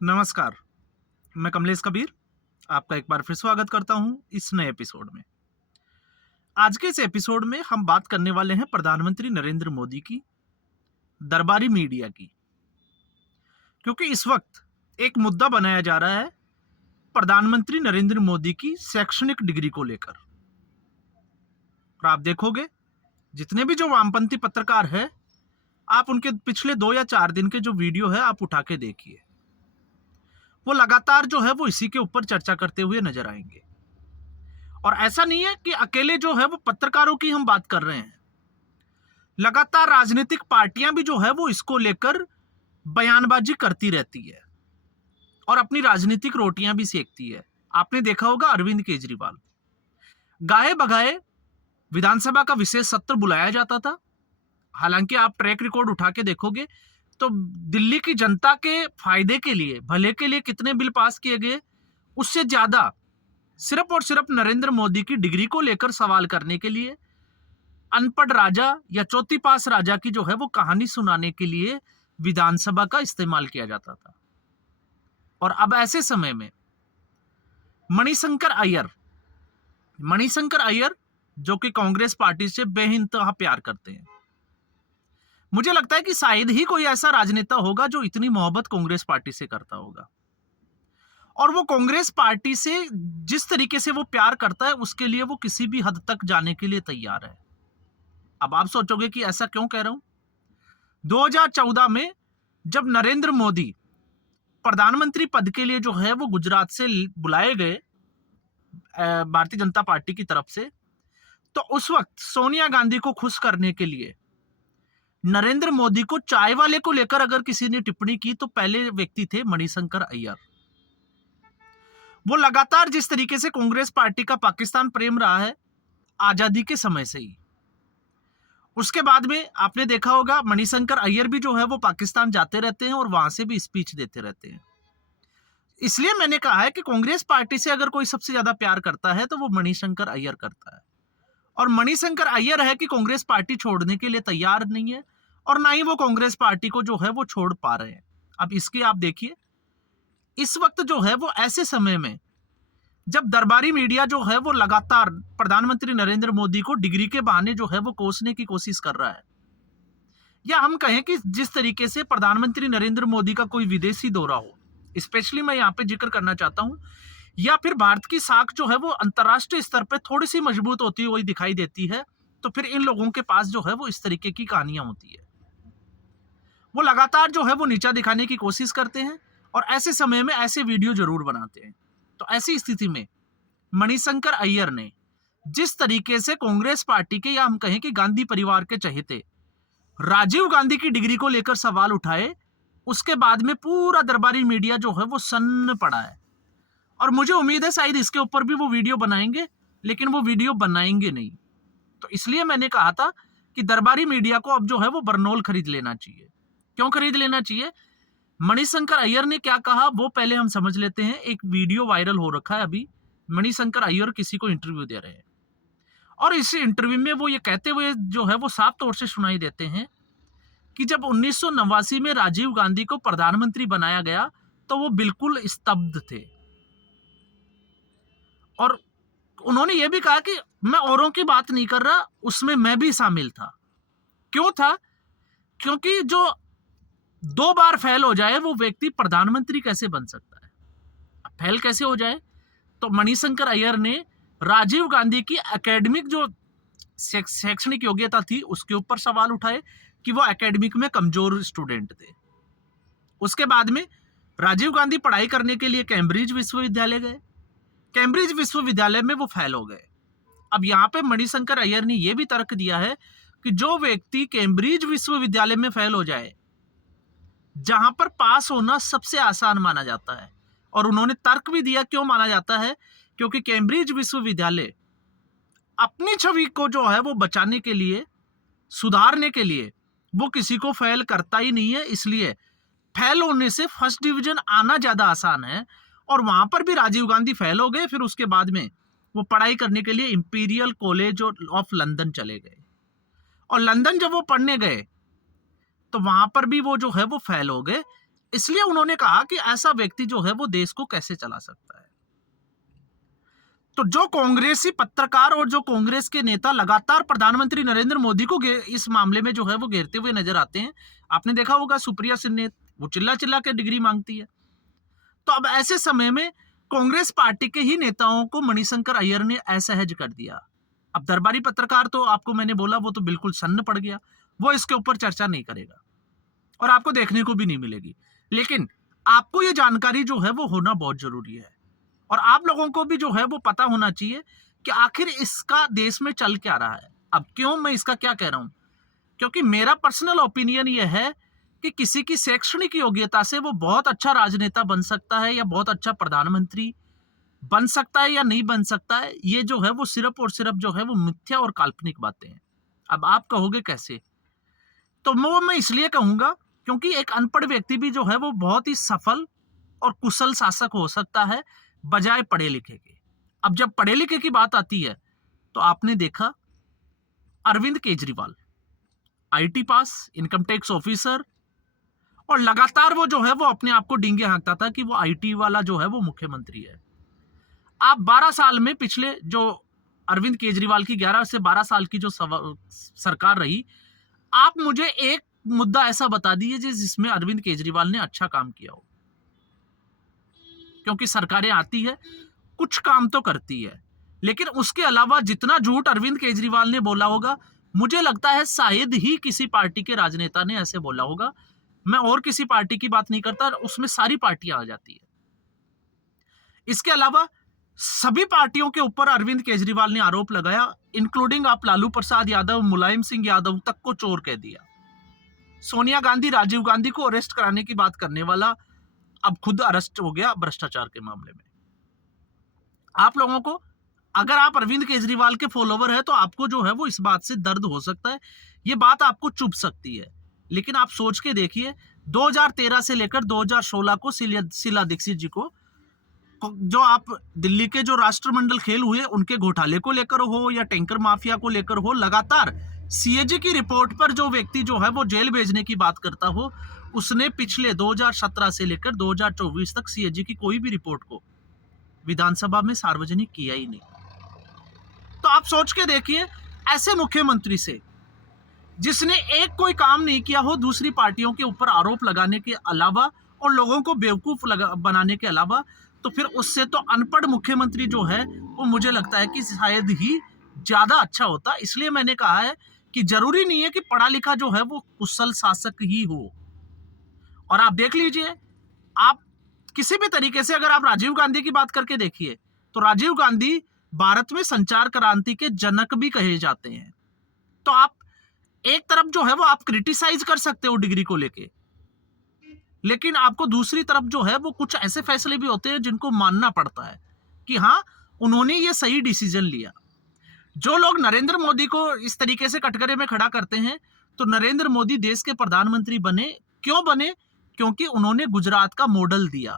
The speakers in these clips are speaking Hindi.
नमस्कार, मैं कमलेश कबीर आपका एक बार फिर स्वागत करता हूं इस नए एपिसोड में। आज के इस एपिसोड में हम बात करने वाले हैं प्रधानमंत्री नरेंद्र मोदी की, दरबारी मीडिया की। क्योंकि इस वक्त एक मुद्दा बनाया जा रहा है प्रधानमंत्री नरेंद्र मोदी की शैक्षणिक डिग्री को लेकर। और आप देखोगे जितने भी जो वामपंथी पत्रकार हैं, आप उनके पिछले 2 या 4 दिन के जो वीडियो है आप उठा के देखिए। वो लगातार जो है वो इसी के ऊपर चर्चा करते हुए नजर आएंगे। और ऐसा नहीं है कि अकेले जो है वो पत्रकारों की हम बात कर रहे हैं। लगातार राजनीतिक पार्टियां भी जो है वो इसको लेकर बयानबाजी करती रहती है और अपनी राजनीतिक रोटियां भी सेकती है। आपने देखा होगा अरविंद केजरीवाल, गाए बगाए विधानसभा का विशेष सत्र बुलाया जाता था। हालांकि आप ट्रैक रिकॉर्ड उठा के देखोगे तो दिल्ली की जनता के फायदे के लिए, भले के लिए कितने बिल पास किए गए, उससे ज्यादा सिर्फ और सिर्फ नरेंद्र मोदी की डिग्री को लेकर सवाल करने के लिए, अनपढ़ राजा या चौथी पास राजा की जो है वो कहानी सुनाने के लिए विधानसभा का इस्तेमाल किया जाता था। और अब ऐसे समय में मणिशंकर अय्यर जो कि कांग्रेस पार्टी से बेइंतहा प्यार करते हैं, मुझे लगता है कि शायद ही कोई ऐसा राजनेता होगा जो इतनी मोहब्बत कांग्रेस पार्टी से करता होगा। और वो कांग्रेस पार्टी से जिस तरीके से वो प्यार करता है उसके लिए वो किसी भी हद तक जाने के लिए तैयार है। अब आप सोचोगे कि ऐसा क्यों कह रहा हूं। 2014 में जब नरेंद्र मोदी प्रधानमंत्री पद के लिए जो है वो गुजरात से बुलाए गए भारतीय जनता पार्टी की तरफ से, तो उस वक्त सोनिया गांधी को खुश करने के लिए नरेंद्र मोदी को चाय वाले को लेकर अगर किसी ने टिप्पणी की तो पहले व्यक्ति थे मणिशंकर अय्यर। वो लगातार जिस तरीके से कांग्रेस पार्टी का पाकिस्तान प्रेम रहा है आजादी के समय से ही, उसके बाद में आपने देखा होगा मणिशंकर अय्यर भी जो है वो पाकिस्तान जाते रहते हैं और वहां से भी स्पीच देते रहते हैं। इसलिए मैंने कहा है कि कांग्रेस पार्टी से अगर कोई सबसे ज्यादा प्यार करता है तो वो मणिशंकर अय्यर करता है। और मणिशंकर अय्यर है कि कांग्रेस पार्टी छोड़ने के लिए तैयार नहीं है और ना ही वो कांग्रेस पार्टी को जो है वो छोड़ पा रहे हैं। अब इसकी आप देखिए, इस वक्त जो है वो ऐसे समय में जब दरबारी मीडिया जो है वो लगातार प्रधानमंत्री नरेंद्र मोदी को डिग्री के बहाने जो है वो कोसने की कोशिश कर रहा है, या हम कहें कि जिस तरीके से प्रधानमंत्री नरेंद्र मोदी का कोई विदेशी दौरा हो, स्पेशली मैं यहां पे जिक्र करना चाहता हूं, या फिर भारत की साख जो है वो अंतर्राष्ट्रीय स्तर पे थोड़ी सी मजबूत होती हुई दिखाई देती है, तो फिर इन लोगों के पास जो है वो इस तरीके की कहानियां होती है। वो लगातार जो है वो नीचा दिखाने की कोशिश करते हैं और ऐसे समय में ऐसे वीडियो जरूर बनाते हैं। तो ऐसी स्थिति में मणिशंकर अय्यर ने जिस तरीके से कांग्रेस पार्टी के, या हम कहें कि गांधी परिवार के चहेते राजीव गांधी की डिग्री को लेकर सवाल उठाए, उसके बाद में पूरा दरबारी मीडिया जो है वो सन्न पड़ा है। और मुझे उम्मीद है शायद इसके ऊपर भी वो वीडियो बनाएंगे, लेकिन वो वीडियो बनाएंगे नहीं। तो इसलिए मैंने कहा था कि दरबारी मीडिया को अब जो है वो बरनौल खरीद लेना चाहिए। क्यों खरीद लेना चाहिए? मणिशंकर अय्यर ने क्या कहा वो पहले हम समझ लेते हैं। एक वीडियो वायरल हो रखा है अभी, मणिशंकर अय्यर किसी को इंटरव्यू दे रहे हैं और इस इंटरव्यू में वो ये कहते हुए जो है वो साफ तौर से सुनाई देते हैं कि जब 1989 में राजीव गांधी को प्रधानमंत्री बनाया गया तो वो बिल्कुल स्तब्ध थे। और उन्होंने ये भी कहा कि मैं औरों की बात नहीं कर रहा, उसमें मैं भी शामिल था। क्यों था? क्योंकि जो 2 बार फेल हो जाए वो व्यक्ति प्रधानमंत्री कैसे बन सकता है? फेल कैसे हो जाए? तो मणिशंकर अय्यर ने राजीव गांधी की एकेडमिक जो शैक्षणिक योग्यता थी उसके ऊपर सवाल उठाए कि वो एकेडमिक में कमजोर स्टूडेंट थे। उसके बाद में राजीव गांधी पढ़ाई करने के लिए कैम्ब्रिज विश्वविद्यालय गए, कैम्ब्रिज विश्वविद्यालय में वो फेल हो गए। अब यहां पे मणिशंकर अय्यर ने यह भी तर्क दिया है कि जो व्यक्ति कैम्ब्रिज विश्वविद्यालय में फेल हो जाए, जहां पर पास होना सबसे आसान माना जाता है, और उन्होंने तर्क भी दिया क्यों माना जाता है, क्योंकि कैम्ब्रिज विश्वविद्यालय अपनी छवि को जो है वो बचाने के लिए, सुधारने के लिए वो किसी को फेल करता ही नहीं है। इसलिए फेल होने से फर्स्ट डिवीजन आना ज्यादा आसान है। और वहां पर भी राजीव गांधी फेल हो गए, फिर उसके बाद में वो पढ़ाई करने के लिए इंपीरियल कॉलेज ऑफ लंदन चले गए। और लंदन जब वो पढ़ने गए तो वहां पर भी वो जो है वो फेल हो गए। इसलिए उन्होंने कहा कि ऐसा व्यक्ति जो है वो देश को कैसे चला सकता है। तो जो कांग्रेसी पत्रकार और जो कांग्रेस के नेता लगातार प्रधानमंत्री नरेंद्र मोदी को इस मामले में जो है वो घेरते हुए नजर आते हैं। आपने देखा होगा सुप्रिया सिन्हा, वो चिल्ला चिल्ला के डिग्री मांगती है। तो अब ऐसे समय में कांग्रेस पार्टी के ही नेताओं को मणिशंकर अय्यर ने असहज कर दिया। अब दरबारी पत्रकार तो आपको मैंने बोला वो तो बिल्कुल सन्न पड़ गया, वो इसके ऊपर चर्चा नहीं करेगा और आपको देखने को भी नहीं मिलेगी। लेकिन आपको ये जानकारी जो है वो होना बहुत जरूरी है और आप लोगों को भी जो है वो पता होना चाहिए कि आखिर इसका देश में चल क्या रहा है। अब क्यों मैं इसका क्या कह रहा हूं, क्योंकि मेरा पर्सनल ओपिनियन ये है कि किसी की शैक्षणिक योग्यता से वो बहुत अच्छा राजनेता बन सकता है या बहुत अच्छा प्रधानमंत्री बन सकता है या नहीं बन सकता है, ये जो है वो सिर्फ और सिर्फ जो है वो मिथ्या और काल्पनिक बातें हैं। अब आप कहोगे कैसे, तो वो मैं इसलिए कहूंगा क्योंकि एक अनपढ़ व्यक्ति भी जो है वो बहुत ही सफल और कुशल शासक हो सकता है बजाय पढ़े लिखे के। अब जब पढ़े लिखे की बात आती है तो आपने देखा Arvind Kejriwal IT pass, income tax officer, और लगातार वो जो है वो अपने आप को डींगे हाँकता था कि वो आईटी वाला जो है वो मुख्यमंत्री है। आप 12 साल में, पिछले जो अरविंद केजरीवाल की 11 से 12 साल की जो सरकार रही, आप मुझे एक मुद्दा ऐसा बता दीजिए जिसमें अरविंद केजरीवाल ने अच्छा काम किया हो। क्योंकि सरकारें आती है, कुछ काम तो करती है, लेकिन उसके अलावा जितना झूठ अरविंद केजरीवाल ने बोला होगा, मुझे लगता है शायद ही किसी पार्टी के राजनेता ने ऐसे बोला होगा। मैं और किसी पार्टी की बात नहीं करता, उसमें सारी पार्टियां आ जाती है। इसके अलावा सभी पार्टियों के ऊपर अरविंद केजरीवाल ने आरोप लगाया, इंक्लूडिंग आप लालू प्रसाद यादव, मुलायम सिंह यादव तक को चोर कह दिया। सोनिया गांधी, राजीव गांधी को अरेस्ट कराने की बात करने वाला अब खुद अरेस्ट हो गया भ्रष्टाचार के मामले में। आप लोगों को, अगर आप अरविंद केजरीवाल के फॉलोवर है तो आपको जो है वो इस बात से दर्द हो सकता है, ये बात आपको चुभ सकती है। लेकिन आप सोच के देखिए, 2013 से लेकर 2016 को शीला दीक्षित जी को, जो आप दिल्ली के जो राष्ट्रमंडल खेल हुए उनके घोटाले को लेकर हो या टैंकर माफिया को लेकर हो, लगातार सीएजी की रिपोर्ट पर जो व्यक्ति जो है वो जेल भेजने की बात करता हो, उसने पिछले 2017 से लेकर 2024 तक सीएजी की कोई भी रिपोर्ट को विधानसभा में सार्वजनिक किया ही नहीं। तो आप सोच के देखिए, ऐसे मुख्यमंत्री से जिसने एक कोई काम नहीं किया हो, दूसरी पार्टियों के ऊपर आरोप लगाने के अलावा और लोगों को बेवकूफ बनाने के अलावा, तो फिर उससे तो अनपढ़ मुख्यमंत्री जो है वो मुझे लगता है कि शायद ही ज्यादा अच्छा होता। इसलिए मैंने कहा है कि जरूरी नहीं है कि पढ़ा लिखा जो है वो कुशल शासक ही हो। और आप देख लीजिए, आप किसी भी तरीके से अगर आप राजीव गांधी की बात करके देखिए, तो राजीव गांधी भारत में संचार क्रांति के जनक भी कहे जाते हैं। तो आप एक तरफ जो है वो आप क्रिटिसाइज कर सकते हो डिग्री को लेके, लेकिन आपको दूसरी तरफ जो है वो कुछ ऐसे फैसले भी होते हैं जिनको मानना पड़ता है कि हाँ, उन्होंने ये सही डिसीजन लिया। जो लोग नरेंद्र मोदी को इस तरीके से कटघरे में खड़ा करते हैं, तो नरेंद्र मोदी देश के प्रधानमंत्री बने, क्यों बने? क्योंकि उन्होंने गुजरात का मॉडल दिया।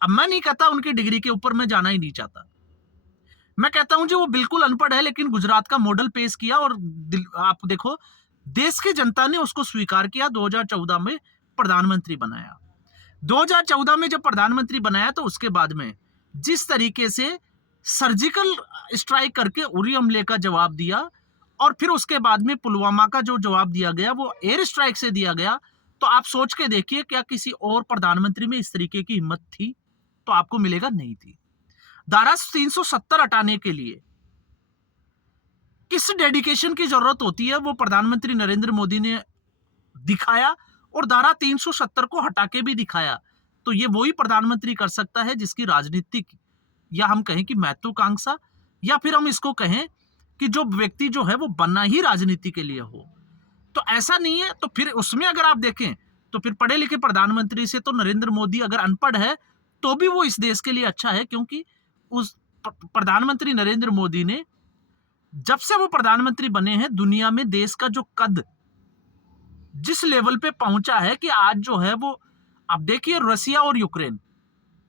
अब मैं नहीं कहता उनकी डिग्री के ऊपर मैं जाना ही नहीं चाहता, मैं कहता हूं जी वो बिल्कुल अनपढ़ है, लेकिन गुजरात का मॉडल पेश किया और आप देखो, देश की जनता ने उसको स्वीकार किया, 2014 में प्रधानमंत्री बनाया। 2014 में जब प्रधानमंत्री बनाया तो उसके बाद में जिस तरीके से सर्जिकल स्ट्राइक करके उरी हमले का जवाब दिया, और फिर उसके बाद में पुलवामा का जो जवाब दिया गया वो एयर स्ट्राइक से दिया गया, तो आप सोच के देखिए क्या किसी और प्रधानमंत्री में इस तरीके की हिम्मत थी? तो आपको मिलेगा नहीं थी। धारा 370 हटाने के लिए किस डेडिकेशन की जरूरत होती है, वो प्रधानमंत्री नरेंद्र मोदी ने दिखाया, और धारा 370 को हटा के भी दिखाया। तो ये वही प्रधानमंत्री कर सकता है जिसकी राजनीतिक, या हम कहें कि महत्वाकांक्षा, या फिर हम इसको कहें कि जो व्यक्ति जो है वो बनना ही राजनीति के लिए हो। तो ऐसा नहीं है, तो फिर उसमें अगर आप देखें तो फिर पढ़े लिखे प्रधानमंत्री से तो नरेंद्र मोदी अगर अनपढ़ है तो भी वो इस देश के लिए अच्छा है, क्योंकि उस प्रधानमंत्री नरेंद्र मोदी ने जब से वो प्रधानमंत्री बने हैं, दुनिया में देश का जो कद जिस लेवल पे पहुंचा है कि आज जो है वो, आप देखिए रसिया और यूक्रेन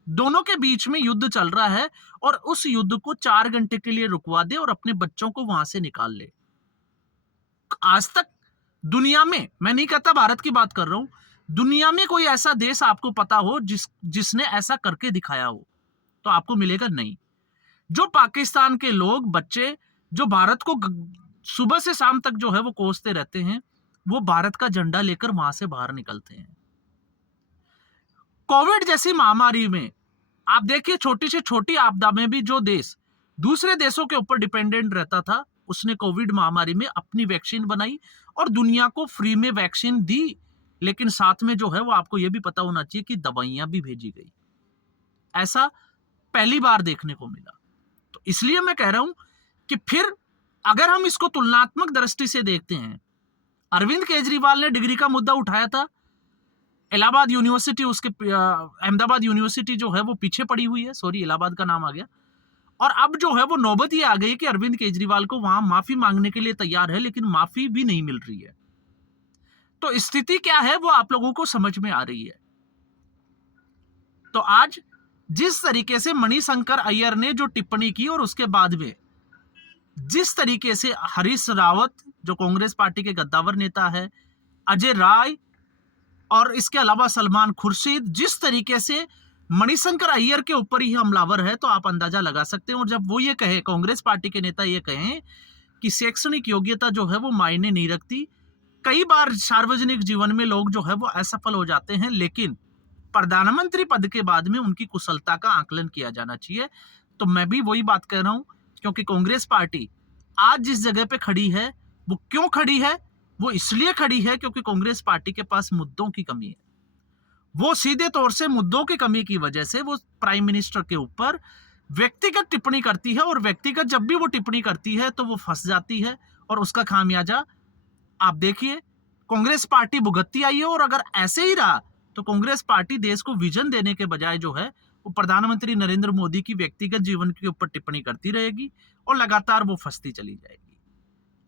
दोनों के बीच में युद्ध चल रहा है, और उस युद्ध को 4 घंटे के लिए रुकवा दे और अपने बच्चों को वहां से निकाल ले। आज तक दुनिया में, मैं नहीं कहता भारत की बात कर रहा हूं, दुनिया में कोई ऐसा देश आपको पता हो जिसने ऐसा करके दिखाया हो? तो आपको मिलेगा नहीं। जो पाकिस्तान के लोग, बच्चे जो भारत को सुबह से शाम तक जो है वो कोसते रहते हैं, वो भारत का झंडा लेकर वहां से बाहर निकलते हैं। कोविड जैसी महामारी में आप देखिए, छोटी से छोटी आपदा में भी जो देश दूसरे देशों के ऊपर डिपेंडेंट रहता था, उसने कोविड महामारी में अपनी वैक्सीन बनाई और दुनिया को फ्री में वैक्सीन दी। लेकिन साथ में जो है वो आपको यह भी पता होना चाहिए कि दवाइयां भी भेजी गई। ऐसा पहली बार देखने को मिला। तो इसलिए मैं कह रहा हूं कि फिर अगर हम इसको तुलनात्मक दृष्टि से देखते हैं, अरविंद केजरीवाल ने डिग्री का मुद्दा उठाया था, इलाहाबाद यूनिवर्सिटी, उसके अहमदाबाद यूनिवर्सिटी जो है वो पीछे पड़ी हुई है, सॉरी इलाहाबाद का नाम आ गया। और अब जो है वो नौबत ये आ गई कि अरविंद केजरीवाल को वहां माफी मांगने के लिए तैयार है, लेकिन माफी भी नहीं मिल रही है। तो स्थिति क्या है वो आप लोगों को समझ में आ रही है। तो आज जिस तरीके से मणिशंकर अय्यर ने जो टिप्पणी की और उसके बाद में जिस तरीके से हरीश रावत जो कांग्रेस पार्टी के गद्दावर नेता है, अजय राय और इसके अलावा सलमान खुर्शीद जिस तरीके से मणिशंकर अय्यर के ऊपर ही हमलावर है, तो आप अंदाजा लगा सकते हैं। और जब वो ये कहे, कांग्रेस पार्टी के नेता ये कहें कि शैक्षणिक योग्यता जो है वो मायने नहीं रखती, कई बार सार्वजनिक जीवन में लोग जो है वो असफल हो जाते हैं, लेकिन प्रधानमंत्री पद के बाद में उनकी कुशलता का आकलन किया जाना चाहिए। तो मैं भी वही बात कह रहा हूं, क्योंकि कांग्रेस पार्टी आज जिस जगह पे खड़ी है, वो क्यों खड़ी है? वो इसलिए खड़ी है क्योंकि कांग्रेस पार्टी के पास मुद्दों की कमी है। वो सीधे तौर से मुद्दों की कमी की वजह से वो प्राइम मिनिस्टर के ऊपर व्यक्तिगत टिप्पणी करती है, और व्यक्तिगत जब भी वो टिप्पणी करती है तो वो फंस जाती है, और उसका खामियाजा आप देखिए कांग्रेस पार्टी भुगतती आई है। और अगर ऐसे ही रहा तो कांग्रेस पार्टी देश को विजन देने के बजाय जो है वो प्रधानमंत्री नरेंद्र मोदी की व्यक्तिगत जीवन के ऊपर टिप्पणी करती रहेगी और लगातार वो फंसती चली जाएगी।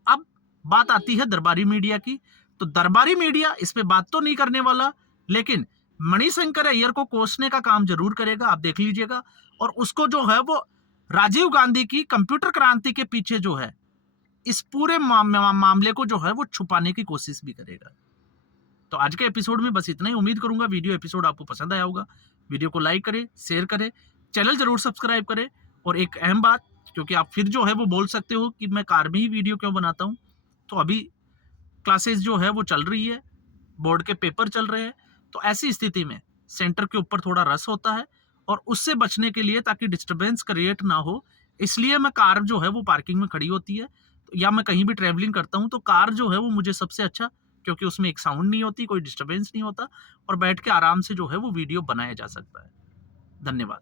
अब बात आती है दरबारी मीडिया की। तो दरबारी मीडिया इस पे बात तो नहीं करने वाला, लेकिन मणिशंकर अय्यर को कोसने का काम जरूर करेगा, आप देख लीजिएगा। और उसको जो है वो राजीव गांधी की कंप्यूटर क्रांति के पीछे जो है इस पूरे मामले को जो है वो छुपाने की कोशिश भी करेगा। तो आज के एपिसोड में बस इतना ही। उम्मीद करूंगा वीडियो एपिसोड आपको पसंद आया होगा। वीडियो को लाइक करें, शेयर करें, चैनल जरूर सब्सक्राइब करें। और एक अहम बात, क्योंकि आप फिर जो है वो बोल सकते हो कि मैं कार में ही वीडियो क्यों बनाता हूं, तो अभी क्लासेस जो है वो चल रही है, बोर्ड के पेपर चल रहे हैं। तो ऐसी स्थिति में सेंटर के ऊपर थोड़ा रस होता है, और उससे बचने के लिए, ताकि डिस्टर्बेंस क्रिएट ना हो, इसलिए मैं कार जो है वो पार्किंग में खड़ी होती है, या मैं कहीं भी ट्रैवलिंग करता हूं तो कार जो है वो मुझे सबसे अच्छा, क्योंकि उसमें एक साउंड नहीं होती, कोई डिस्टर्बेंस नहीं होता, और बैठ के आराम से जो है वो वीडियो बनाया जा सकता है। धन्यवाद।